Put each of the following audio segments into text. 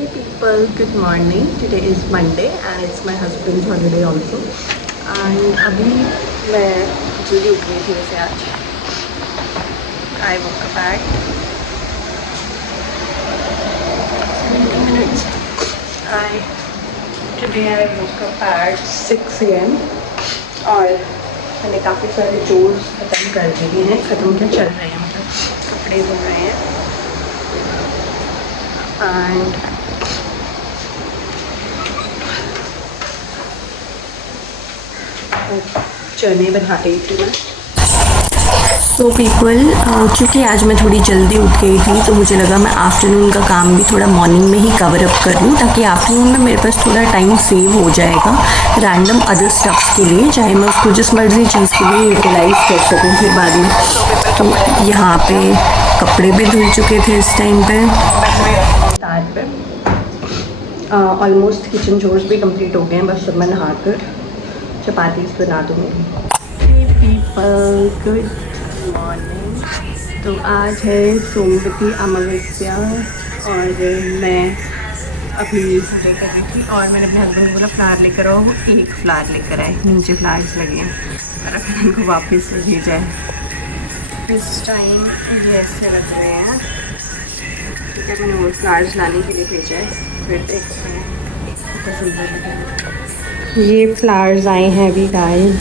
Hey people, good morning. Today is Monday and it's my husband's holiday also. And अभी मैं जल्दी उठ गई थी वैसे आज. I woke up at 20 minutes. Today I woke up at 6 a.m. और मैंने काफ़ी सारे चोर्स ख़त्म कर दिए हैं. ख़त्म क्या चल रहे हैं, मतलब कपड़े धो रहे हैं. एंड चने बना रही थी मैं. तो पीपल क्योंकि आज मैं थोड़ी जल्दी उठ गई थी तो मुझे लगा मैं आफ्टरनून का काम भी थोड़ा मॉर्निंग में ही कवर अप कर लूँ, ताकि आफ्टरनून में मेरे पास थोड़ा टाइम सेव हो जाएगा रैंडम अदर स्टफ्स के लिए, चाहे मैं उसको जिस मर्जी चीज़ के लिए यूटिलाइज कर सकूँ फिर बाद में. तो यहाँ पे कपड़े भी धुल चुके थे इस टाइम पे. ऑलमोस्ट किचन चोर्स भी कंप्लीट हो गए हैं. बस अब मैं नहा कर चपाती बना दूँगी. People good morning. तो आज है सोमवती अमावस्या और मैं अभी पूजा कर रही थी और मैंने अपने हस्बैंड को बोला फ्लावर लेकर आओ. वो एक फ्लावर लेकर आए. नीचे फ्लावर्स लगे हैं और अपने इनको वापस भेजा है. इस टाइम ये ऐसे लग रहे हैं. ठीक है, मैंने वो फ्लावर्स लाने के लिए भेजा है. फिर देखते हैं कितना सुंदर लगेगा. ये फ्लावर्स आए हैं अभी गाइस.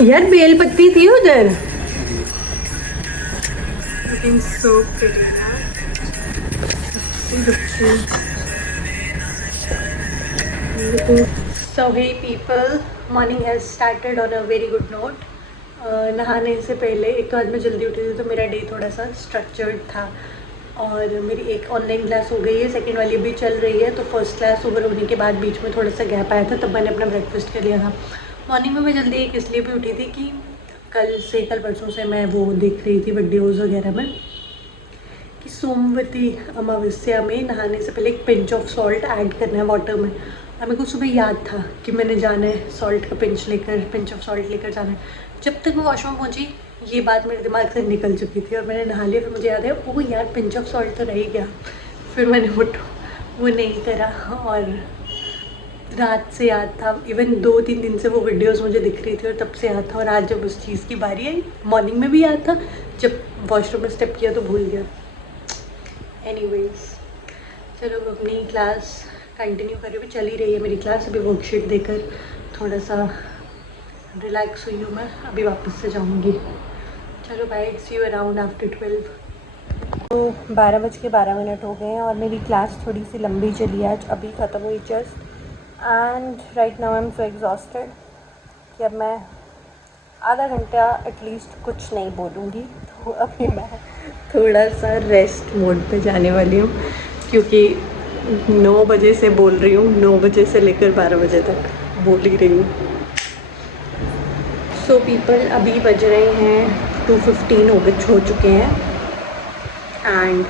यार बेल पत्ती थी उधर. लुकिंग सो प्रिटी ना. So hey people, morning has started on a very good note. नहाने से पहले एक तो आज मैं जल्दी उठी थी तो मेरा डे थोड़ा सा स्ट्रक्चर्ड था. और मेरी एक ऑनलाइन क्लास हो गई है, सेकंड वाली भी चल रही है. तो फर्स्ट क्लास ओवर होने के बाद बीच में थोड़ा सा गैप आया था, तब मैंने अपना ब्रेकफास्ट कर लिया था. मॉर्निंग में मैं जल्दी एक इसलिए भी उठी थी कि कल परसों से मैं वो देख रही थी वीडियोज़ वगैरह में कि सोमवती अमावस्या में नहाने से पहले एक पिंच ऑफ सॉल्ट ऐड करना है वाटर में. और मेरे को सुबह याद था कि मैंने जाना है सॉल्ट का पिंच ऑफ सॉल्ट लेकर जाना है. जब तक मैं वॉशरूम पहुंची ये बात मेरे दिमाग से निकल चुकी थी और मैंने नहा लिया. फिर मुझे याद है ओह यार पिंच ऑफ सॉल्ट तो रह ही गया. फिर मैंने वो नहीं करा और रात से याद था. इवन 2-3 दिन से वो वीडियोस मुझे दिख रही थी और तब से याद था. और आज जब उस चीज़ की बारी आई, मॉर्निंग में भी याद था, जब वॉशरूम में स्टेप किया तो भूल गया. एनीवेज चलो अपनी क्लास कंटिन्यू करें. अभी चल ही रही है मेरी क्लास. अभी वर्कशीट देकर थोड़ा सा रिलैक्स हुई हूँ मैं. अभी वापस से जाऊँगी. चलो bye, see you around after 12. तो 12:12 हो गए हैं और मेरी क्लास थोड़ी सी लंबी चली आज. अभी ख़त्म हुई just. And right now I am so exhausted कि अब मैं आधा घंटा एटलीस्ट कुछ नहीं बोलूँगी. तो अभी मैं थोड़ा सा रेस्ट मोड पे जाने वाली हूँ क्योंकि 9 बजे से बोल रही हूँ. 9 बजे से लेकर 12 बजे तक बोल ही रही हूँ. सो पीपल अभी बज रहे हैं 2:15 हो चुके हैं. एंड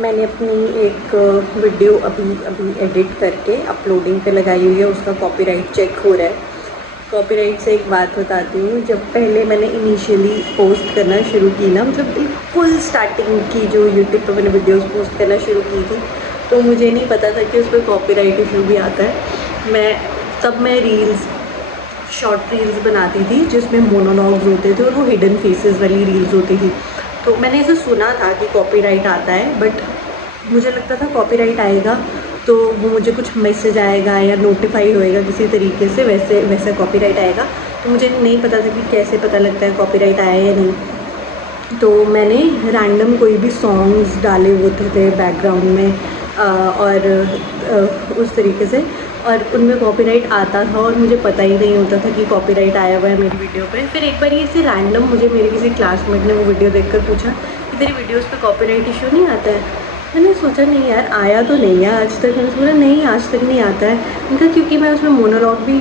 मैंने अपनी एक वीडियो अभी एडिट करके अपलोडिंग पे लगाई हुई है. उसका कॉपीराइट चेक हो रहा है. कॉपीराइट से एक बात बताती हूँ. जब पहले मैंने इनिशियली पोस्ट करना शुरू की ना, मतलब बिल्कुल स्टार्टिंग की जो यूट्यूब पे मैंने वीडियोस पोस्ट करना शुरू की थी, तो मुझे नहीं पता था कि उस पर कॉपीराइट इशू भी आता है. तब मैं शॉर्ट रील्स बनाती थी जिसमें मोनोलॉग्स होते थे और वो हिडन फेसेस वाली रील्स होती थी. तो मैंने ऐसे सुना था कि कॉपीराइट आता है, बट मुझे लगता था कॉपीराइट आएगा तो वो मुझे कुछ मैसेज आएगा या नोटिफाई होएगा किसी तरीके से, वैसे कॉपीराइट आएगा. तो मुझे नहीं पता था कि कैसे पता लगता है कॉपीराइट आया या नहीं. तो मैंने रैंडम कोई भी सॉन्ग्स डाले होते थे बैकग्राउंड में और उस तरीके से, और उनमें कॉपीराइट आता था और मुझे पता ही नहीं होता था कि कॉपीराइट आया हुआ है मेरी वीडियो पे. फिर एक बार ऐसे रैंडम मुझे मेरे किसी क्लासमेट ने वो वीडियो देखकर पूछा कि तेरी वीडियोस पे कॉपीराइट इशू नहीं आता है. मैंने सोचा नहीं यार आया तो नहीं है आज तक. मैंने बोला नहीं आज तक नहीं आता है. उनका क्योंकि मैं उसमें मोनोलॉग भी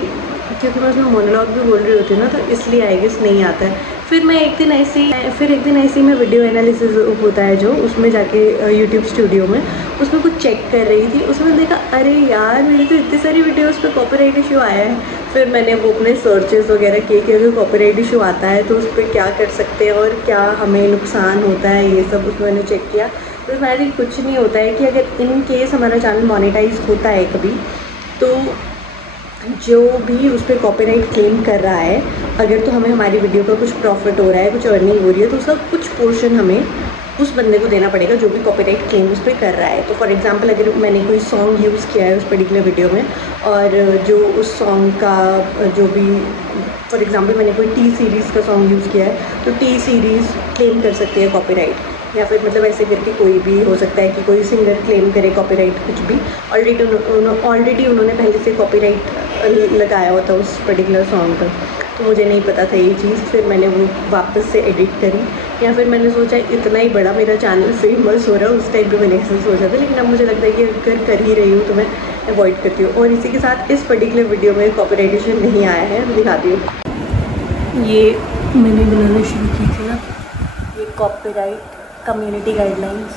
बोल रही होती हूँ ना, तो इसलिए आई गेस नहीं आता है. फिर एक दिन ऐसे ही मैं वीडियो एनालिसिस होता है जो, उसमें जाके यूट्यूब स्टूडियो में उसमें कुछ चेक कर रही थी। उसमें देखा अरे यार मेरी तो इतनी सारी वीडियोस पे कॉपीराइट इशू आया है। फिर मैंने वो अपने सर्चेस वगैरह किए कि अगर कॉपीराइट इशू आता है तो उस पर क्या कर सकते हैं और क्या हमें नुकसान होता है, ये सब उसमें मैंने चेक किया। तो मैंने कुछ नहीं होता है कि अगर इन केस हमारा चैनल मोनेटाइज होता है कभी, तो जो भी उस पर कॉपीराइट क्लेम कर रहा है, अगर तो हमें हमारी वीडियो का कुछ प्रॉफिट हो रहा है, कुछ अर्निंग हो रही है, तो उसका कुछ पोर्शन हमें उस बंदे को देना पड़ेगा जो भी कॉपीराइट क्लेम उस पर कर रहा है। तो फॉर एग्जांपल अगर मैंने कोई सॉन्ग यूज़ किया है उस पर्टिकुलर वीडियो में, और जो उस सॉन्ग का जो भी, फॉर एग्जांपल मैंने कोई टी सीरीज़ का सॉन्ग यूज़ किया है, तो टी सीरीज़ क्लेम कर सकती है कॉपीराइट, या फिर मतलब ऐसे करके कोई भी हो सकता है कि कोई सिंगर क्लेम करे कॉपीराइट, कुछ भी। ऑलरेडी उन्होंने पहले से कॉपीराइट लगाया हुआ था उस पर्टिकुलर सॉन्ग पर, तो मुझे नहीं पता था ये चीज़। फिर मैंने वो वापस से एडिट करी, या फिर मैंने सोचा इतना ही बड़ा मेरा चैनल फेमस हो रहा है, उस टाइम पे मैंने ऐसा सोचा था। लेकिन अब मुझे लगता है कि अगर कर ही रही हूँ तो मैं अवॉइड करती हूँ। और इसी के साथ इस पर्टिकुलर वीडियो में कॉपीराइट इशू नहीं आया है, मैं दिखाती हूँ। ये मैंने बनाना शुरू की थी ना, ये कॉपीराइट कम्युनिटी गाइडलाइंस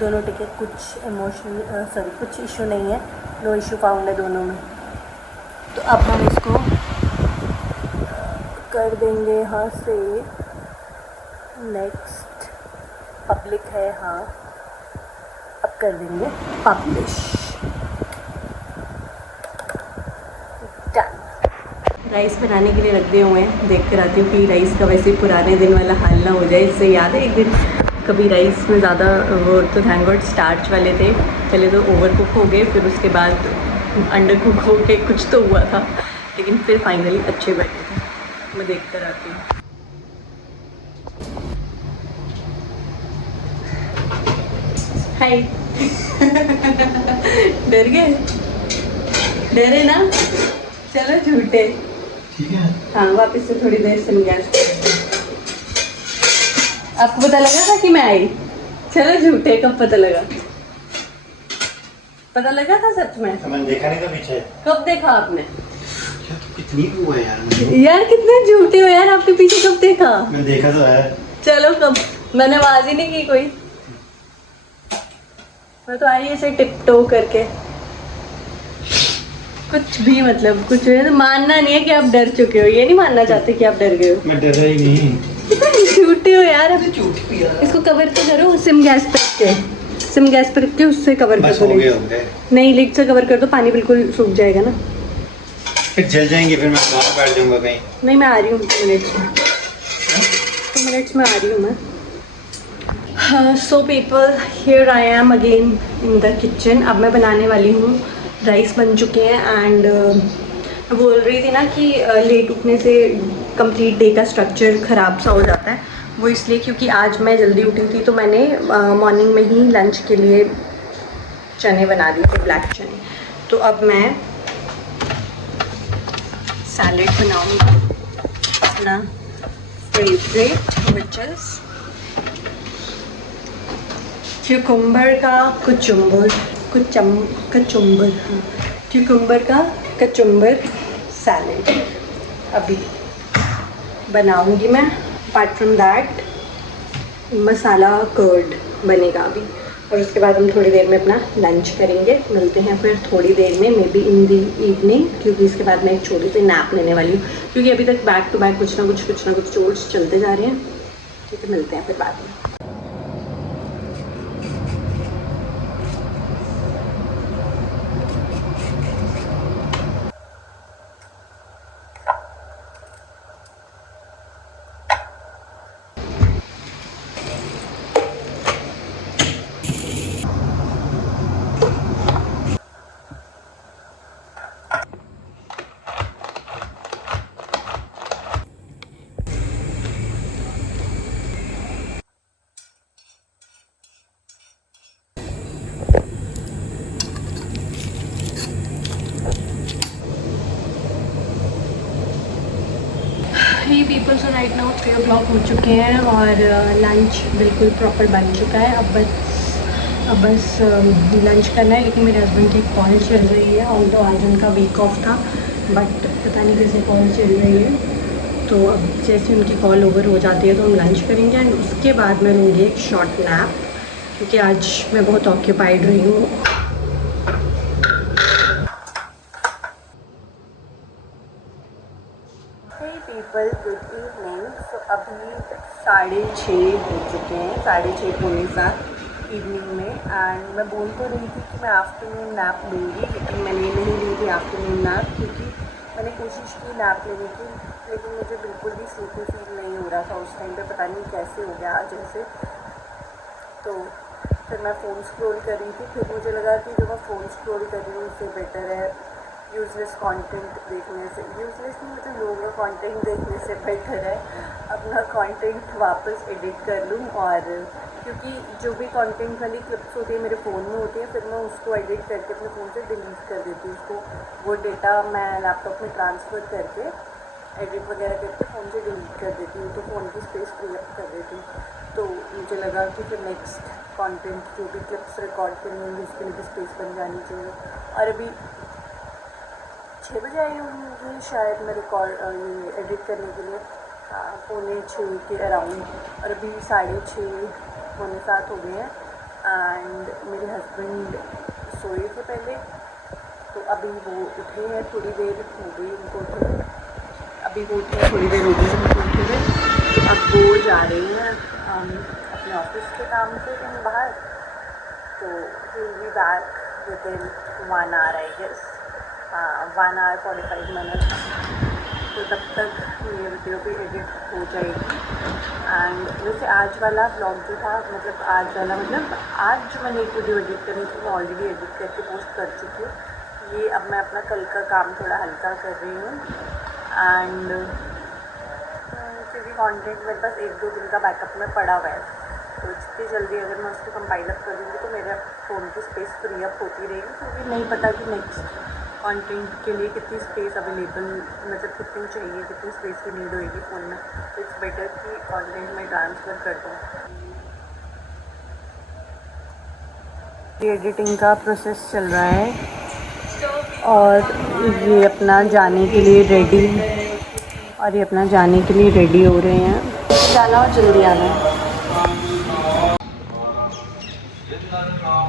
दोनों टिके, कुछ इशू नहीं है, नो इशू फाउंड है दोनों में। तो अब हम इसको कर देंगे यहाँ से नेक्स्ट, पब्लिक है हाँ, अब कर देंगे पब्लिश, डन। राइस बनाने के लिए रख दिए हुए हैं, देख कर आती हूँ कि राइस का वैसे पुराने दिन वाला हाल ना हो जाए। इससे याद है एक दिन कभी राइस में ज़्यादा वो, तो थैंक गॉड स्टार्च वाले थे, पहले तो ओवर कुक हो गए, फिर उसके बाद अंडर कुक हो के कुछ तो हुआ था, लेकिन फिर फाइनली अच्छे बैठे थे। मैं देख कर आती हूँ। हाय डर गए? डरे ना? चलो झूठे, ठीक है। हाँ वापस से थोड़ी देर सिम गैस। आपको पता लगा था कि मैं आई? चलो झूठे, कब पता लगा? पता लगा था सच में? मैंने देखा नहीं था पीछे। कब देखा आपने? यार तो कितनी वो है यार। यार कितने झूठे हो यार, आपके पीछे कब देखा? मैंने देखा तो है। चलो कब? मैंने आवाज ही नहीं की कोई, मैं तो आई ऐसे टिपटो करके। कुछ भी मतलब कुछ भी, मानना नहीं है कि आप डर चुके हो, ये नहीं मानना चाहते कि आप डर गए हो। मैं डरा ही नहीं। कितने झूठे हो यार। इसको कवर तो करो सिम गैस पे रख के, सिम गैस पे रख के उससे कवर कर दो। नहीं, लिड से कवर कर दो, पानी बिल्कुल सूख जाएगा ना, फिर जल जाएंगे, फिर मैं बाहर बैठ जाऊंगा कहीं। नहीं मैं आ रही हूँ 2 मिनट्स में, 2 मिनट्स में आ रही हूँ मैं। So people, here I am again in the kitchen. अब मैं बनाने वाली हूँ, राइस बन चुके हैं। एंड बोल रही थी ना कि लेट उठने से कंप्लीट डे का स्ट्रक्चर ख़राब सा हो जाता है, वो इसलिए क्योंकि आज मैं जल्दी उठी थी, तो मैंने मॉर्निंग में ही लंच के लिए चने बना दिए थे, ब्लैक चने। तो अब मैं सैलेड बनाऊंगी अपना फेवरेट, विच इज़ क्यूकम्बर का कचुम्बर, कचुम्बर, हाँ, क्यूकम्बर का कचुम्बर सैलेड अभी बनाऊंगी मैं। Apart from that masala curd बनेगा अभी, और उसके बाद हम थोड़ी देर में अपना लंच करेंगे। मिलते हैं फिर थोड़ी देर में, may be in the evening, क्योंकि इसके बाद मैं एक छोटी सी नैप लेने वाली हूँ, क्योंकि अभी तक बैक टू बैक कुछ ना कुछ चोट्स चलते जा रहे हैं। ठीक है, मिलते हैं फिर बाद में। हे पीपल, सो राइट नाउ 3 o'clock हो चुके हैं और लंच बिल्कुल प्रॉपर बन चुका है। अब बस लंच करना है, लेकिन मेरे हस्बैंड की कॉल चल रही है, ऑल्दो आज उनका वीक ऑफ था, बट पता नहीं कैसे कॉल चल रही है। तो अब जैसे उनकी कॉल ओवर हो जाती है तो हम लंच करेंगे एंड उसके बाद मैं लूँगी एक शॉर्ट नैप, क्योंकि आज मैं बहुत ऑक्यूपाइड रही हूँ। People good evening. सो अभी 6:30 हो चुके हैं, 6:30 पौने 7 इवनिंग में। एंड मैं बोल तो रही थी कि मैं आफ्टरनून नैप लूँगी, लेकिन मैंने नहीं ली थी आफ्टरनून नैप, क्योंकि मैंने कोशिश की नैप लेने की, लेकिन मुझे बिल्कुल भी स्लीपी फील नहीं हो रहा था उस टाइम पे। पता नहीं कैसे हो गया आज ऐसे। तो फिर मैं फ़ोन स्क्रॉल कर रही थी, फिर मुझे लगा कि जो मैं फ़ोन स्क्रॉल कर रही हूँ उससे बेटर है यूज़लेस कंटेंट देखने से, यूज़लेस नहीं मतलब लोगों का कंटेंट देखने से बेटर है अपना कंटेंट वापस एडिट कर लूँ। और क्योंकि जो भी कंटेंट वाली क्लिप्स होती है मेरे फ़ोन में होती है, फिर मैं उसको एडिट करके अपने फ़ोन से डिलीट कर देती हूँ उसको, वो डेटा मैं लैपटॉप में ट्रांसफ़र करके एडिट वगैरह करके फ़ोन से डिलीट कर देती हूँ, तो फ़ोन की स्पेस फ्री अप कर देती हूँ। तो मुझे लगा कि फिर नेक्स्ट कंटेंट जो भी क्लिप्स रिकॉर्ड करनी होंगी उसके लिए भी स्पेस बन जानी चाहिए। और अभी 6 बजे आई होंगी शायद मैं रिकॉर्ड ये एडिट करने के लिए, 6:45 के अराउंड, और अभी 6:30 पौने 7 हो गए हैं। एंड मेरे हस्बैंड सोए थे पहले, तो अभी वो उठे हैं, थोड़ी देर हो गई उनको उठे हुए, अभी वो उठे थोड़ी देर हो गई उनको उठे हुए। अब वो जा रहे हैं अपने ऑफिस के काम से कहीं बाहर, तो will be back within 1 hour I guess, 1 hour 45 minute. तो तब तक मेरी वीडियो भी एडिट हो जाएगी। एंड वैसे आज वाला ब्लॉग जो था, मतलब आज जो मैंने एक वीडियो एडिट करनी थी वो ऑलरेडी एडिट करके पोस्ट कर चुकी हूँ। ये अब मैं अपना कल का काम थोड़ा हल्का कर रही हूँ। एंड क्योंकि कंटेंट मेरे पास 1-2 दिन का बैकअप में पड़ा हुआ है, तो जितनी जल्दी अगर मैं उसको कंपाइल अप कर दूँगी तो मेरे फ़ोन की स्पेस फ्री अप होती रहेगी, क्योंकि नहीं पता कि नेक्स्ट कंटेंट के लिए कितनी स्पेस अवेलेबल, मतलब कितनी चाहिए, कितनी स्पेस की नीड होएगी फ़ोन में। तो इट्स बेटर कि कंटेंट में ट्रांसफ़र कर दूँ। एडिटिंग का प्रोसेस चल रहा है और ये अपना जाने के लिए रेडी हो रहे हैं। जाना और जल्दी आना।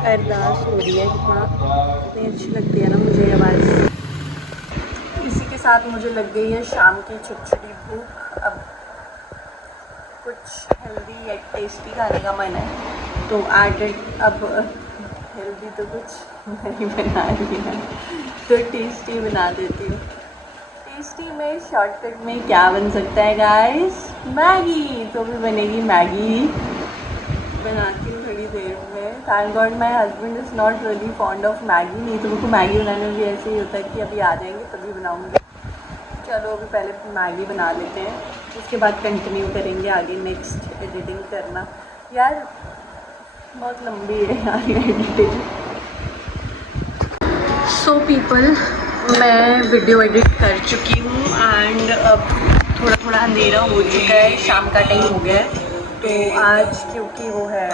अरदास हो रही है, कितनी अच्छी लगती है ना मुझे आवाज़। इसी के साथ मुझे लग गई है शाम की छुटछुटी भूख। अब कुछ हेल्दी या टेस्टी खाने का मन है, तो अब हेल्दी तो कुछ नहीं बना रही है, तो टेस्टी बना देती हूँ। टेस्टी में शॉर्टकट में क्या बन सकता है गाइस? मैगी। तो भी बनेगी मैगी, बनाती हूँ थोड़ी देर में। Thank God my husband is not really fond of Maggi, नहीं तो उनको मैगी बनाने में भी ऐसे ही होता है कि अभी आ जाएंगे तभी बनाऊँगी। चलो अभी पहले मैगी बना लेते हैं, उसके बाद कंटिन्यू करेंगे आगे नेक्स्ट एडिटिंग करना। यार बहुत लंबी है यार ये एडिटिंग। सो पीपल, मैं वीडियो एडिट कर चुकी हूँ एंड अब थोड़ा थोड़ा अंधेरा हो चुका है, शाम का टाइम हो गया है। तो आज क्योंकि वो है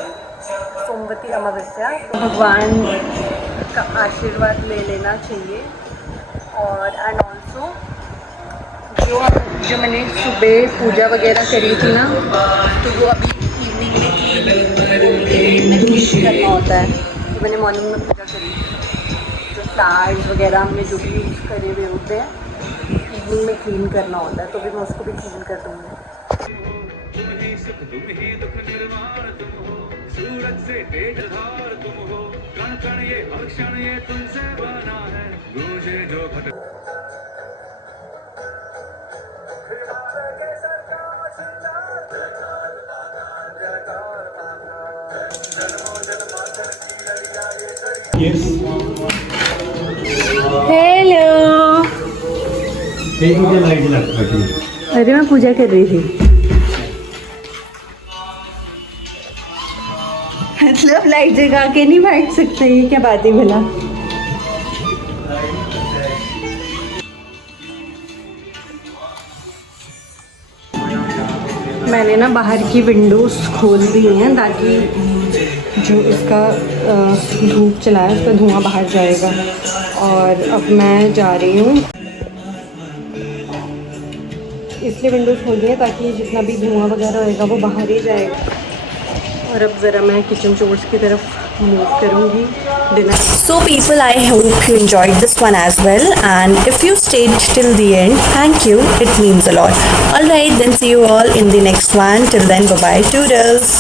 सोमवती अमावस्या, तो भगवान का आशीर्वाद ले लेना चाहिए। और एंड ऑल्सो जो मैंने सुबह पूजा वगैरह करी थी ना, तो वो अभी इवनिंग में क्लीन करना होता है। तो मैंने मॉर्निंग में पूजा करी थी, जो फ्लावर्स वगैरह हमने जो भी यूज़ करे हुए होते हैं इवनिंग में क्लीन करना होता है, तो भी मैं उसको भी क्लीन कर दूँगी। सूरज से तेजधार तुम हो, कण कण ये हर क्षण ये तुमसे बना है, गूंजे जो हेलो। अरे मैं पूजा कर रही थी। मतलब लाइट जगा के नहीं बैठ सकते, ये क्या बात है भला। मैंने ना बाहर की विंडोज़ खोल दी हैं ताकि जो इसका धूप चला है उसका धुआं बाहर जाएगा। और अब मैं जा रही हूँ इसलिए विंडोज़ खोल दी है ताकि जितना भी धुआं वगैरह होएगा वो बाहर ही जाएगा। और अब ज़रा मैं किचन चोर्स की तरफ मूव करूँगी dinner. So people, I hope you enjoyed this one as well, and if you stayed till the end, thank you, it means a lot. Alright, then see you all in the next one. Till then, bye bye, toodles.